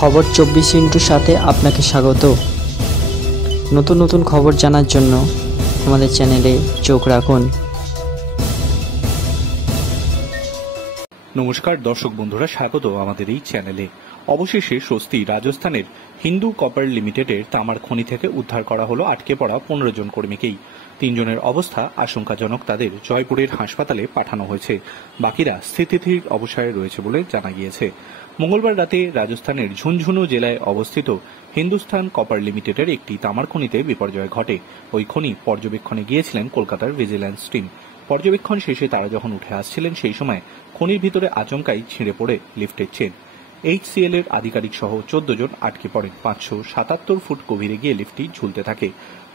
খবর 24 সাথে আপনাকে স্বাগত। নতুন নতুন খবর জানার জন্য আমাদের চ্যানেলে চোখ রাখুন। নমস্কার দর্শক বন্ধুরা, স্বাগত আমাদের এই চ্যানেলে। অবশেষে স্বস্তি, রাজস্থানের হিন্দু কপার লিমিটেডের তামার খনি থেকে উদ্ধার করা হলো আটকে পড়া 15 জন কর্মীকেই। 3 জনের অবস্থা আশঙ্কাজনক, তাদের জয়পুরের হাসপাতালে পাঠানো হয়েছে। বাকিরা স্থিতিশীল অবস্থায় রয়েছে বলে জানা গিয়েছে। মঙ্গলবার রাতে রাজস্থানের ঝুনঝুনু জেলায় অবস্থিত হিন্দুস্তান কপার লিমিটেডের একটি তামার খনিতে বিপর্যয় ঘটে। ওই খনি পর্যবেক্ষণে গিয়েছিলেন কলকাতার ভিজিল্যান্স টিম। পর্যবেক্ষণ শেষে তারা যখন উঠে আসছিলেন সেই সময় খনির ভিতরে আচমকাই ছিঁড়ে পড়ে লিফটের চেন। HCL এর আধিকারিক সহ 14 জন আটকে পড়েন। 577 ফুট গভীরে গিয়ে লিফটটি ঝুলতে থাকে।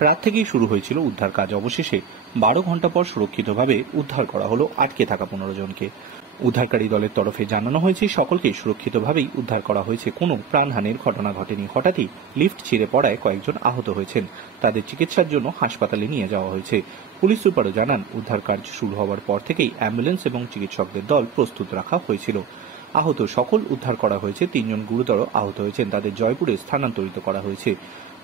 রাত থেকেই শুরু হয়েছিল উদ্ধার কাজ। অবশেষে 12 ঘন্টা পর সুরক্ষিতভাবে উদ্ধার করা হলো আটকে থাকা 15 জনকে। উদ্ধারকারী দলের তরফে জানানো হয়েছে সকলকে সুরক্ষিতভাবেই উদ্ধার করা হয়েছে, কোনো প্রাণহানির ঘটনা ঘটেনি। হঠাৎই লিফট ছিঁড়ে পড়ায় কয়েকজন আহত হয়েছেন, তাদের চিকিৎসার জন্য হাসপাতালে নিয়ে যাওয়া হয়েছে। পুলিশ সুপারও জানান, উদ্ধার কাজ শুরু হওয়ার পর থেকেই অ্যাম্বুলেন্স এবং চিকিৎসকদের দল প্রস্তুত রাখা হয়েছিল। আহত সকল উদ্ধার করা হয়েছে। 3 জন গুরুতর আহত হয়েছেন, তাদের জয়পুরে স্থানান্তরিত করা হয়েছে।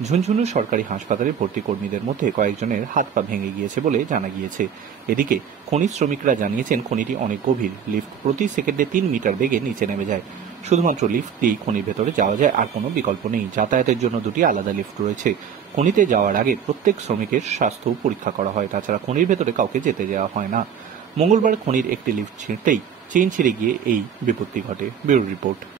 ঝুনঝুনু সরকারি হাসপাতালে ভর্তি কর্মীদের মধ্যে কয়েকজনের হাত পা ভেঙে গিয়েছে বলে জানা গিয়েছে। এদিকে খনিজ শ্রমিকরা জানিয়েছেন, খনিটি অনেক গভীর। লিফট প্রতি সেকেন্ডে 3 মিটার বেগে নিচে নেমে যায়। শুধুমাত্র লিফট দিয়েই খনির ভেতরে যাওয়া যায়, আর কোনো বিকল্প নেই। যাতায়াতের জন্য 2টি আলাদা লিফট রয়েছে। খনিতে যাওয়ার আগে প্রত্যেক শ্রমিকের স্বাস্থ্য পরীক্ষা করা হয়। তাছাড়া খনির ভেতরে কাউকে যেতে দেওয়া হয় না। মঙ্গলবার খনির একটি লিফট ছিঁড়তেই চেইন ছিঁড়ে গিয়ে এই বিপত্তি ঘটে। Bureau report.